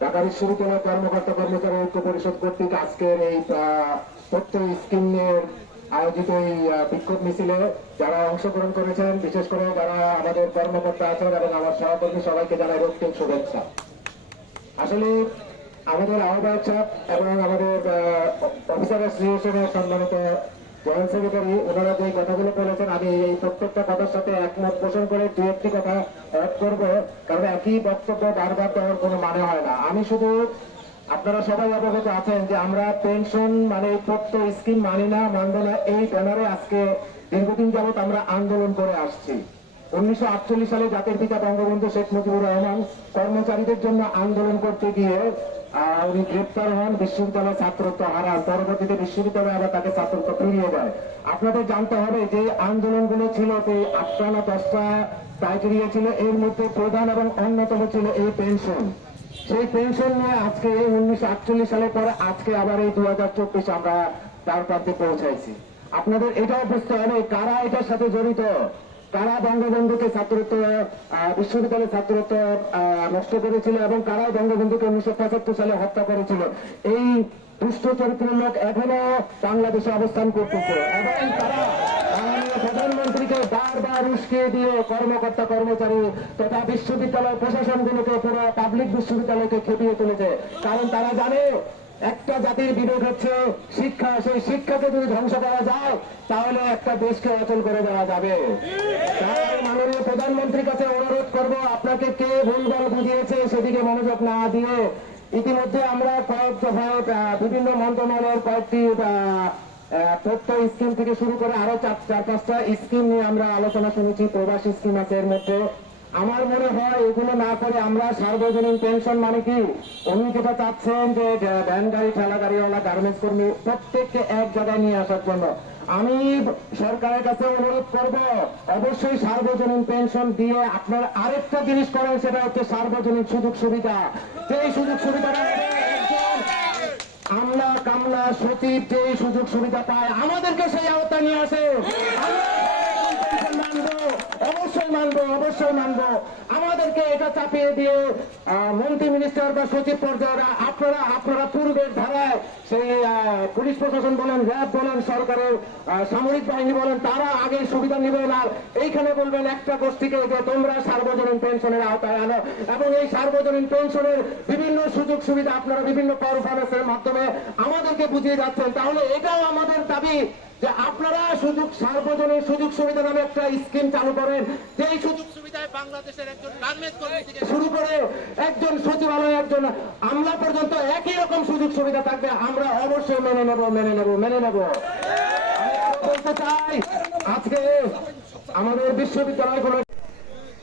ঢাকা বিশ্ববিদ্যালয় কর্মকর্তা কর্মচারী ঐক্য পরিষদ কর্তৃক আজকের এই প্রত্যয় স্কিমের আয়োজিত এই বিক্ষোভ মিছিলে যারা অংশগ্রহণ করেছেন, বিশেষ করে যারা আমাদের কর্মকর্তা আছেন এবং আমার সহকর্মী, সবাইকে জানাই রক্তিম শুভেচ্ছা। আসলে আমাদের আহ্বায়ক সাহেব এবং আমাদের অফিসার অ্যাসোসিয়েশনের সম্মানিত জয়েন্ট সেক্রেটারি, ওনারা যে কথাগুলো বলেছেন, আমি এই প্রত্যেকটা কথার সাথে একমত পোষণ করে দু একটি কথা অ্যাড করবো, কারণ একই বক্তব্য বারবার দেওয়ার কোনো মানে হয় না। আমি শুধু, আপনারা সবাই অবগত আছেন যে আমরা পেনশন মানে প্রত্য স্কিম মানি না, মানব না, এই ব্যানারে আজকে দীর্ঘদিন যাবৎ আমরা আন্দোলন করে আসছি। 1948 সালে জাতির পিতা বঙ্গবন্ধু শেখ মুজিবুর রহমান কর্মচারীদের জন্য আন্দোলন করতে গিয়ে উনি গ্রেপ্তার হন, বিশ্ববিদ্যালয় ছাত্রত্ব হারান, পরবর্তীতে বিশ্ববিদ্যালয়ে আবার তাকে ছাত্রত্ব ফিরিয়ে দেয়। আপনাদের জানতে হবে যে আন্দোলনগুলো ছিল, এই 8টা না 10টা ক্রাইটেরিয়া ছিল, এর মধ্যে প্রধান এবং অন্যতম ছিল এই পেনশন। সেই পেনশন নিয়ে আজকে এই 1948 সালের পরে আজকে আবার এই 2024 আমরা তার প্রান্তে পৌঁছাইছি। আপনাদের এটাও বুঝতে হবে কারা এটার সাথে জড়িত, কারা বঙ্গবন্ধুকে ছাত্রত্ব, বিশ্ববিদ্যালয়ের ছাত্রত্ব নষ্ট করেছিল এবং কারা বঙ্গবন্ধুকে 1975 সালে হত্যা করেছিল। এই দুষ্ট চরিত্রের লোক এখনো বাংলাদেশে অবস্থান করতেছে এবং তারা প্রধানমন্ত্রীকে বারবার উস্কে দিয়ে কর্মকর্তা কর্মচারী তথা বিশ্ববিদ্যালয় প্রশাসনগুলোকে, পুরো পাবলিক বিশ্ববিদ্যালয়কে খেপিয়ে তুলেছে। কারণ তারা জানে একটা জাতির বিবেক হচ্ছে শিক্ষা, সেই শিক্ষাকে যদি ধ্বংস করা যায় তাহলে একটা দেশকে অচল করে দেওয়া যাবে। তাই মাননীয় প্রধানমন্ত্রীর কাছে অনুরোধ করব, আপনাকে কে ভুলভাল বুঝিয়েছে সেদিকে মনোযোগ না দিয়ে, ইতিমধ্যে আমরা কয়েক দফায় বিভিন্ন মন্ত্রণালয়ের কয়েকটি প্রত্যয় স্কিম থেকে শুরু করে আরো 4-5টা স্কিম নিয়ে আমরা আলোচনা শুনেছি। প্রবাসী স্কিম আছে এর মধ্যে। আমার মনে হয় এগুলো না করে আমরা সার্বজনীন পেনশন মানে কি, উনি যেটা চাচ্ছেন যে ভ্যান গাড়ি, ঠেলা গাড়িওয়ালা, গার্মেন্টস কর্মী প্রত্যেককে এক জায়গায় নিয়ে আসার জন্য আমি সরকারের কাছে অনুরোধ করব, অবশ্যই সার্বজনীন পেনশন দিয়ে আপনার আরেকটা জিনিস করেন, সেটা হচ্ছে সার্বজনীন সুযোগ সুবিধা। সেই সুযোগ সুবিধাটা আমলা কামলা সচিব যে সুযোগ সুবিধা পায়, আমাদেরকে সেই আওতা নিয়ে আসে। অবশ্যই মানবো, অবশ্যই মানবো। আমাদেরকে এটা চাপিয়ে দিয়ে মন্ত্রী, মিনিস্টার বা সচিব পর্যায়ে আপনারা পূর্বের ধারায় সেই পুলিশ প্রশাসন বলেন, র্যাব বলেন, সরকারের সামরিক বাহিনী বলেন, তারা আগে সুবিধা নেবেন আর এইখানে বলবেন একটা গোষ্ঠীকে যে তোমরা সার্বজনীন পেনশনের আওতায় আনো, এবং এই সার্বজনীন পেনশনের বিভিন্ন সুযোগ সুবিধা আপনারা বিভিন্ন পারফরমেন্সের মাধ্যমে আমাদেরকে বুঝিয়ে যাচ্ছেন। তাহলে এটাও আমাদের দাবি যে আপনারা সার্বজনীন সুযোগ সুবিধা নামে একটা স্কিম চালু করেন, যেই সুযোগ সুবিধায় বাংলাদেশের একজন গার্মেন্টস কর্মী থেকে শুরু করে একজন সচিবালয়, একজন আমলা পর্যন্ত একই রকম সুযোগ সুবিধা থাকবে। আমরা অবশ্যই মেনে নেব। বলতে চাই, আজকে আমাদের বিশ্ববিদ্যালয়গুলো,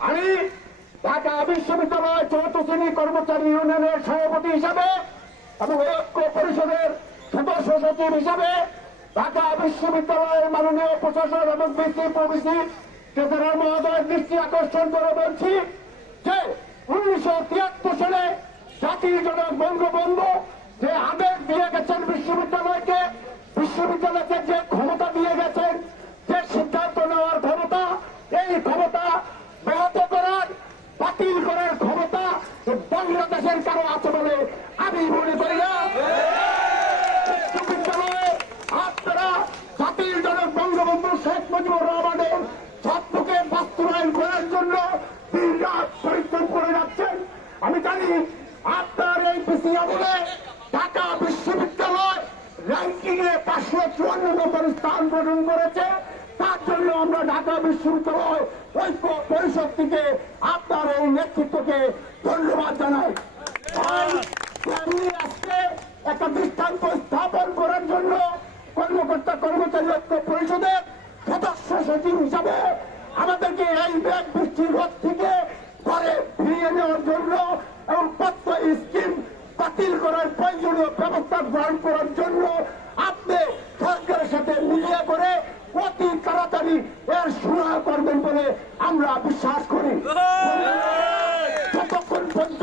আমি ঢাকা বিশ্ববিদ্যালয় 4th শ্রেণী কর্মচারী ইউনিয়নের সভাপতি হিসাবে এবং ঐক্য পরিষদের সদস্য সচিব হিসাবে ঢাকা বিশ্ববিদ্যালয়ের মাননীয় প্রশাসন এবং বিসি ট্রেজারার মহোদয় দৃষ্টি আকর্ষণ করে বলছি যে 1973 সালে জাতির জনক বঙ্গবন্ধু যে আদেশ দিয়ে গেছেন বিশ্ববিদ্যালয়কে, বিশ্ববিদ্যালয়কে যে ক্ষমতা দিয়ে গেছেন, যে সিদ্ধান্ত নেওয়ার ক্ষমতা, এই ক্ষমতা ব্যাহত করার, বাতিল করার ক্ষমতা বাংলাদেশের কারো আছে বলে আমি মনে করি না। বিশ্ববিদ্যালয়ে আপনারা জাতির জনক বঙ্গবন্ধু শেখ মুজিবুর রহমানের স্বপ্নকে বাস্তবায়ন করার জন্য দিন-রাত পরিশ্রম করে যাচ্ছেন। আমি জানি আপনার এই পিসি আমলে ঢাকা বিশ্ববিদ্যালয় র্যাঙ্কিং এ 554 নম্বর স্থান গ্রহণ করেছে। তার জন্য আমরা ঢাকা বিশ্ববিদ্যালয় ঐক্য পরিষদ থেকে আপনার এই নেতৃত্বকে ধন্যবাদ জানাই। আজকে একটা দৃষ্টান্ত স্থাপন করার জন্য কর্মকর্তা কর্মচারী ঐক্য পরিষদের সদস্য সচিব হিসাবে আমাদেরকে এই ব্যাগ বৃষ্টির রোধ থেকে ঘরে ফিরিয়ে নেওয়ার জন্য এবং প্রত্যয় স্কিম বাতিল করার প্রয়োজনীয় ব্যবস্থা গ্রহণ করার জন্য আপনি সরকারের সাথে মিলিয়ে করে অতি তাড়াতাড়ি এর শুনানি করবেন বলে আমরা বিশ্বাস করি। যতক্ষণ পর্যন্ত